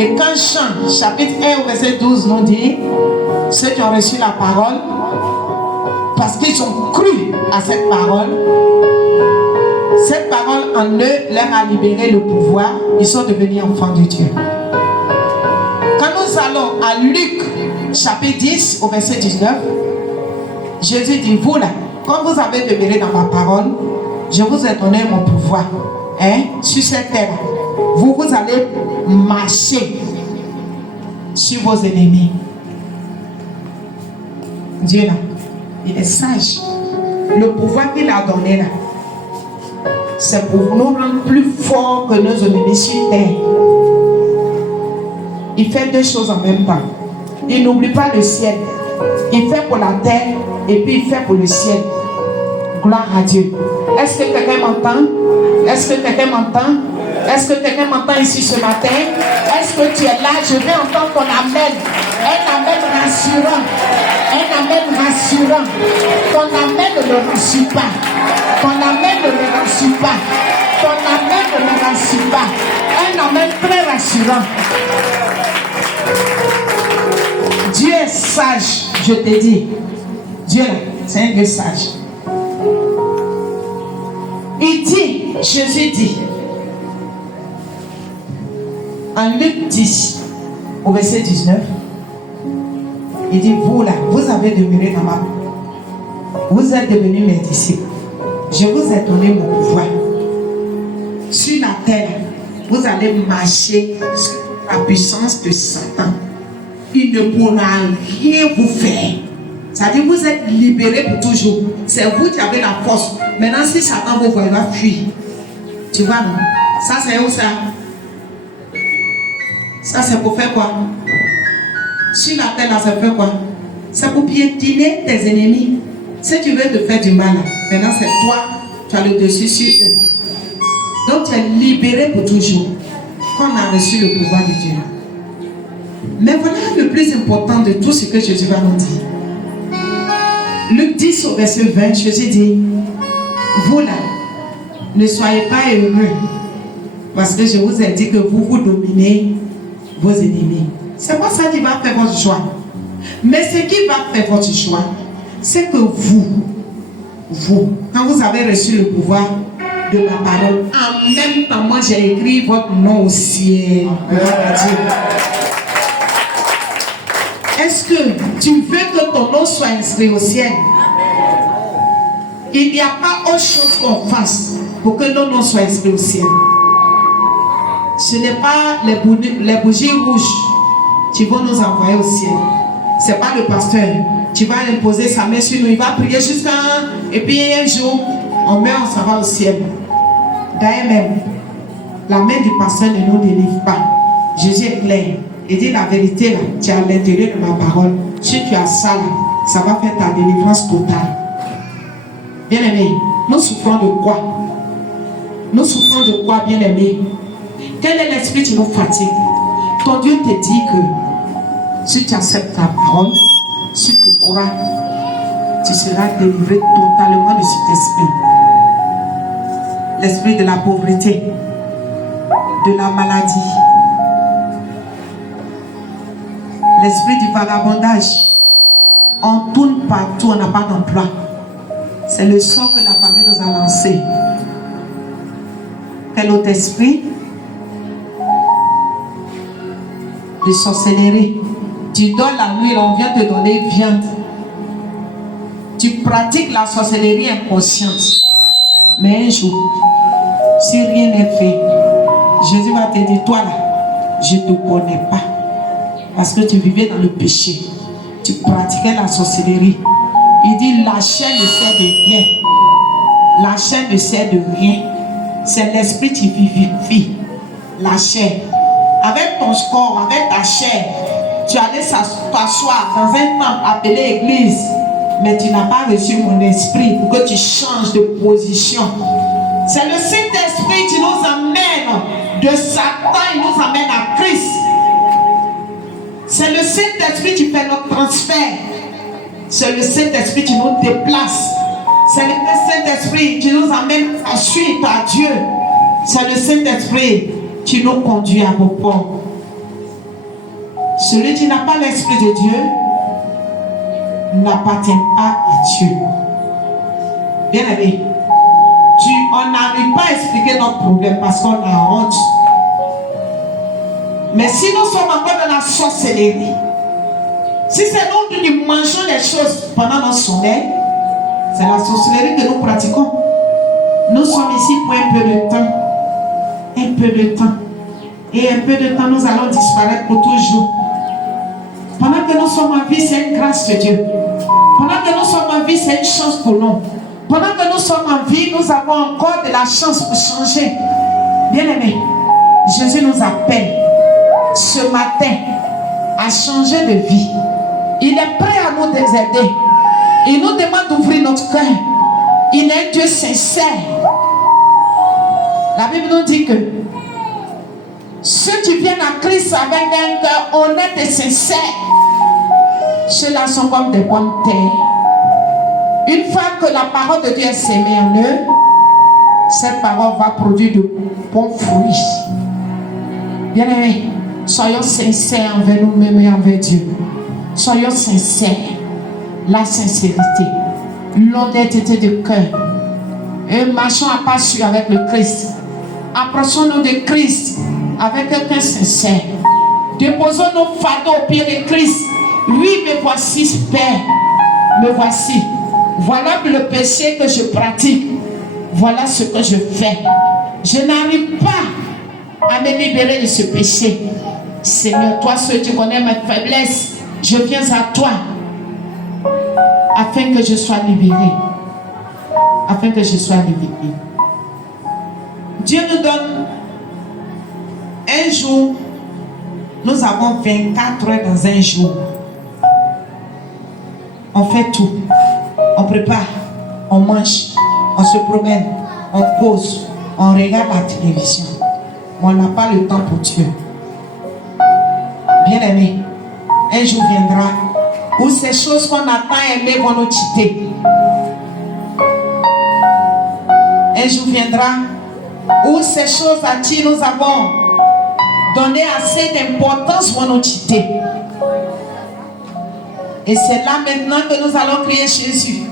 Et quand Jean, chapitre 1, verset 12, nous dit, ceux qui ont reçu la parole, parce qu'ils ont cru à cette parole en eux leur a libéré le pouvoir, ils sont devenus enfants de Dieu. Quand nous allons à Luc, chapitre 10, au verset 19, Jésus dit, vous là, quand vous avez demeuré dans ma parole, je vous ai donné mon pouvoir sur cette terre. Vous allez marcher sur vos ennemis. Dieu là, il est sage. Le pouvoir qu'il a donné là, c'est pour nous rendre plus forts que nos ennemis sur terre. Il fait deux choses en même temps. Il n'oublie pas le ciel. Il fait pour la terre et puis il fait pour le ciel. Gloire à Dieu. Est-ce que quelqu'un m'entend? Est-ce que quelqu'un m'entend? Est-ce que quelqu'un m'entend ici ce matin? Est-ce que tu es là? Je vais entendre ton amen. Un amen rassurant. Un amen rassurant. Ton amen ne le rassure pas. Ton amen ne le rassure pas. Ton amen ne le rassure pas. Un amen très rassurant. Dieu est sage, je te dis. Dieu, c'est un Dieu sage. Il dit, Jésus dit, en Luc 10, au verset 19, il dit, vous là, vous avez demeuré dans ma... Vous êtes devenus mes disciples. Je vous ai donné mon pouvoir. Sur la terre, vous allez marcher sur la puissance de Satan. Il ne pourra rien vous faire. C'est-à-dire vous êtes libérés pour toujours. C'est vous qui avez la force. Maintenant, si Satan vous voit, il va fuir. Tu vois, non? Ça, c'est où ça? Ça, c'est pour faire quoi? Sur la terre, là, ça fait quoi? C'est pour piétiner tes ennemis. Si tu veux te faire du mal, maintenant, c'est toi, tu as le dessus sur eux. Donc, tu es libéré pour toujours. Quand on a reçu le pouvoir de Dieu. Mais voilà le plus important de tout ce que Jésus va nous dire. Luc 10 au verset 20, Jésus dit, vous là, ne soyez pas heureux, parce que je vous ai dit que vous dominez vos ennemis. C'est pas ça qui va faire votre choix. Mais ce qui va faire votre choix, c'est que vous, quand vous avez reçu le pouvoir de ma parole, en même temps, moi j'ai écrit votre nom au ciel. Est-ce que tu veux que ton nom soit inscrit au ciel? Il n'y a pas autre chose qu'on fasse pour que nos noms soient inscrits au ciel. Ce n'est pas les bougies rouges qui vont nous envoyer au ciel. Ce n'est pas le pasteur qui va imposer sa main sur nous. Il va prier jusqu'à et puis un jour, on meurt, on s'en va au ciel. D'ailleurs même, la main du pasteur ne nous délivre pas. Jésus est clair. Il dit la vérité, là, tu es à l'intérieur de ma parole. Si tu as ça, là, ça va faire ta délivrance totale. Bien-aimé, nous souffrons de quoi? Nous souffrons de quoi, bien-aimé? Quel est l'esprit qui nous fatigue? Ton Dieu te dit que si tu acceptes ta parole, si tu crois, tu seras délivré totalement de cet esprit. L'esprit de la pauvreté, de la maladie, l'esprit du vagabondage. On tourne partout, on n'a pas d'emploi. C'est le sort que la famille nous a lancé. Quel autre esprit? De sorcellerie. Tu dors la nuit, on vient te donner viande. Tu pratiques la sorcellerie inconsciente. Mais un jour, si rien n'est fait, Jésus va te dire, toi là, je ne te connais pas. Parce que tu vivais dans le péché. Tu pratiquais la sorcellerie. Il dit, la chair ne sert de rien. La chair ne sert de rien. C'est l'esprit qui vivifie la chair. Avec ton corps, avec ta chair, tu allais t'asseoir dans un temple appelé église. Mais tu n'as pas reçu mon esprit pour que tu changes de position. C'est le Saint-Esprit qui nous amène de Satan, il nous amène à Christ. C'est le Saint-Esprit qui fait notre transfert. C'est le Saint-Esprit qui nous déplace. C'est le Saint-Esprit qui nous amène à suivre à Dieu. C'est le Saint-Esprit qui nous conduit à vos ports. Celui qui n'a pas l'Esprit de Dieu n'appartient pas à Dieu. Bien aimé, on n'arrive pas à expliquer notre problème parce qu'on a honte. Mais si nous sommes encore dans la sorcellerie, si c'est nous qui mangeons les choses pendant notre sommeil, c'est la sorcellerie que nous pratiquons. Nous sommes ici pour un peu de temps. Un peu de temps. Et un peu de temps, nous allons disparaître pour toujours. Pendant que nous sommes en vie, c'est une grâce de Dieu. Pendant que nous sommes en vie, c'est une chance pour nous. Pendant que nous sommes en vie, nous avons encore de la chance pour changer. Bien-aimés, Jésus nous appelle ce matin à changer de vie. Il est prêt à nous aider. Il nous demande d'ouvrir notre cœur. Il est un Dieu sincère. La Bible nous dit que ceux qui viennent à Christ avec un cœur honnête et sincère, ceux-là sont comme des bonnes terres. Une fois que la parole de Dieu est sémée en eux, cette parole va produire de bons fruits. Bien-aimés, soyons sincères envers nous-mêmes et envers Dieu. Soyons sincères. La sincérité, l'honnêteté de cœur. Et marchons à pas sûr avec le Christ. Approchons-nous de Christ avec un cœur sincère. Déposons nos fardeaux au pied de Christ. Oui, me voici, Père. Me voici. Voilà le péché que je pratique. Voilà ce que je fais. Je n'arrive pas à me libérer de ce péché. Seigneur, toi seul tu connais ma faiblesse. Je viens à toi afin que je sois libéré. Afin que je sois libéré. Dieu nous donne un jour. Nous avons 24 heures dans un jour. On fait tout. On prépare, on mange, on se promène, on cause, on regarde la télévision. Mais on n'a pas le temps pour Dieu. Bien aimé, un jour viendra où ces choses qu'on a tant aimées vont nous quitter. Un jour viendra où ces choses à qui nous avons donné assez d'importance vont nous quitter. Et c'est là maintenant que nous allons crier Jésus.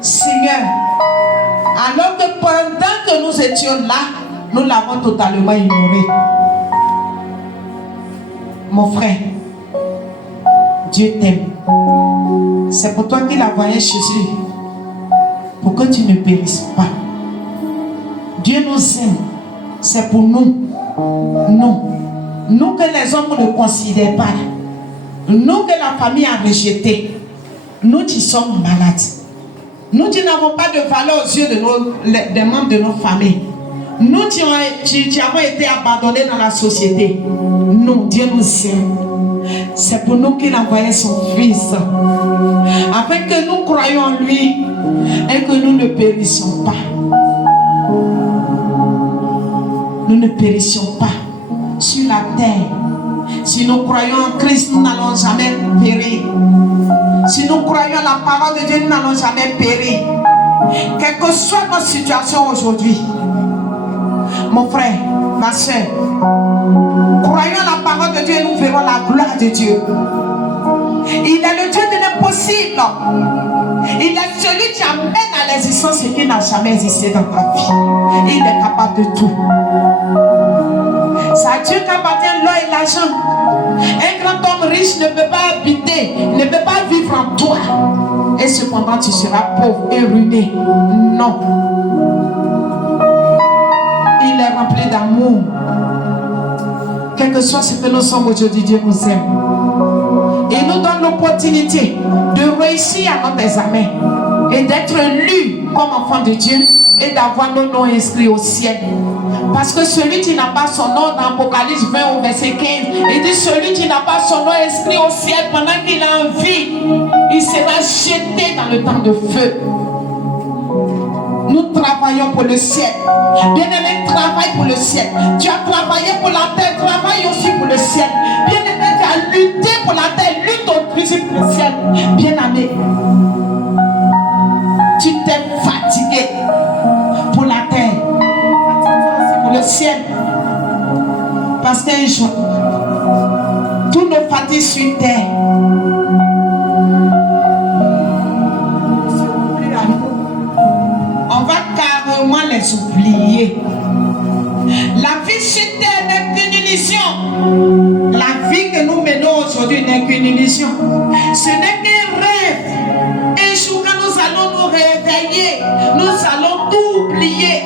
Seigneur, alors que pendant que nous étions là, nous l'avons totalement ignoré. Mon frère, Dieu t'aime. C'est pour toi qu'il a envoyé Jésus. Pour que tu ne périsses pas. Dieu nous aime. C'est pour nous. Nous que les hommes ne considèrent pas. Nous que la famille a rejeté. Nous qui sommes malades. Nous qui n'avons pas de valeur aux yeux des membres de notre famille. Nous qui avons été abandonnés dans la société. Nous, Dieu nous aime. C'est pour nous qu'il a envoyé son Fils. Afin que nous croyions en lui et que nous ne périssions pas. Nous ne périssions pas sur la terre. Si nous croyons en Christ, nous n'allons jamais périr. Si nous croyons la parole de Dieu, nous n'allons jamais périr. Quelle que soit notre situation aujourd'hui, mon frère, ma soeur, croyons la parole de Dieu et nous verrons la gloire de Dieu. Il est le Dieu de l'impossible. Il est celui qui amène à l'existence ce qui n'a jamais existé dans ta vie. Il est capable de tout. C'est à Dieu qu'appartient l'or et l'argent. Un grand homme riche ne peut pas habiter, ne peut pas vivre en toi. Et cependant tu seras pauvre et ruiné. Non. Il est rempli d'amour. Quel que soit ce que nous sommes aujourd'hui, Dieu nous aime. Il nous donne l'opportunité de réussir à notre examen et d'être élus comme enfants de Dieu et d'avoir nos noms inscrits au ciel. Parce que celui qui n'a pas son nom dans Apocalypse 20 au verset 15, il dit celui qui n'a pas son nom inscrit au ciel pendant qu'il a envie, il sera jeté dans le temps de feu. Nous travaillons pour le ciel. Bien-aimé, travaille pour le ciel. Tu as travaillé pour la terre, travaille aussi pour le ciel. Bien-aimé, tu as lutté pour la terre, lutte aussi pour le ciel. Bien-aimé, tu t'es fatigué pour la terre, pour le ciel. Parce qu'un jour, Tous nos fatigues sur terre. On va carrément les oublier. La vie sur terre n'est qu'une illusion. La vie que nous menons aujourd'hui n'est qu'une illusion. Ce n'est qu'un rêve. Un jour quand nous allons nous réveiller, nous allons tout oublier.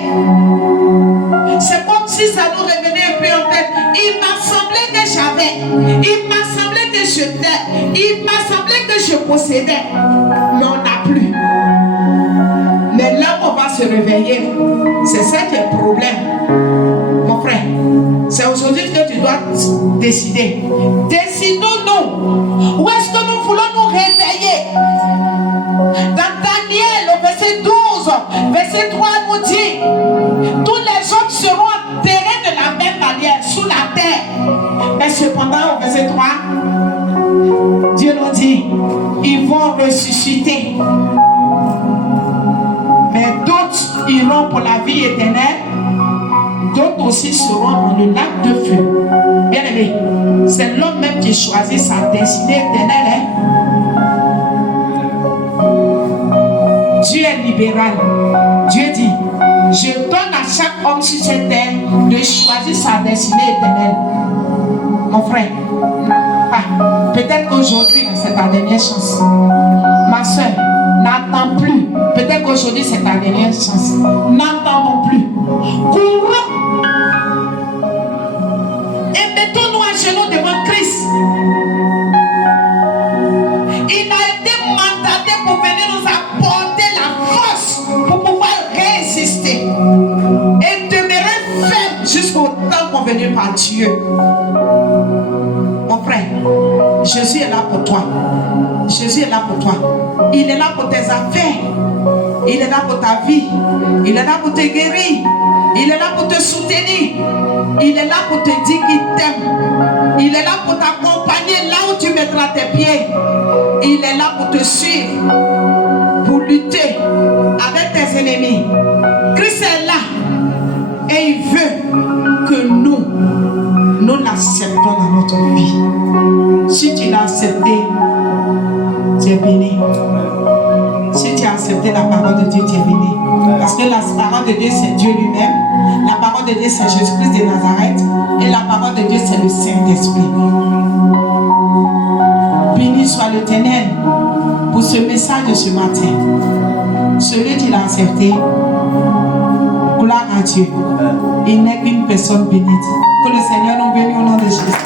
C'est comme si ça nous revenait un peu en tête. Il m'a semblé que j'avais. Il m'a semblé que j'étais. Il m'a semblé que je possédais. Mais on n'a plus. Mais là où on va se réveiller, c'est ça qui est le problème. Mon frère, c'est aujourd'hui que tu dois décider. Décidons-nous. Où est-ce que nous voulons nous réveiller? Dans Daniel, au verset 12, verset 3 nous dit, tous les hommes seront enterrés de la même manière, sous la terre. Mais cependant, au verset 3, Dieu nous dit, ils vont ressusciter. Mais d'autres iront pour la vie éternelle. D'autres aussi seront dans le lac de feu. Bien aimé, c'est l'homme même qui choisit sa destinée éternelle. Dieu est libéral. Dieu dit, je donne à chaque homme sur cette terre de choisir sa destinée éternelle. Mon frère, peut-être qu'aujourd'hui c'est ta dernière chance. Ma soeur, n'attends plus. Peut-être qu'aujourd'hui c'est ta dernière chance. N'attendons plus. Courons et mettons-nous à genoux devant Christ. Il a été mandaté pour venir nous apporter la force pour pouvoir résister et demeurer ferme jusqu'au temps convenu par Dieu. Mon frère, Jésus est là pour toi. Jésus est là pour toi. Il est là pour tes affaires. Il est là pour ta vie. Il est là pour te guérir. Il est là pour te soutenir. Il est là pour te dire qu'il t'aime. Il est là pour t'accompagner là où tu mettras tes pieds. Il est là pour te suivre, pour lutter avec tes ennemis. Christ est là et il veut que nous l'acceptons dans notre vie. Si tu l'as accepté, tu es béni. Si tu as accepté la parole de Dieu, tu es béni. Parce que la parole de Dieu, c'est Dieu lui-même. La parole de Dieu, c'est Jésus-Christ de Nazareth. Et la parole de Dieu, c'est le Saint-Esprit. Béni soit l'Éternel pour ce message de ce matin. Celui qui l'a accepté, gloire à Dieu. Il n'est qu'une personne bénite. Que le Seigneur nous bénisse au nom de Jésus.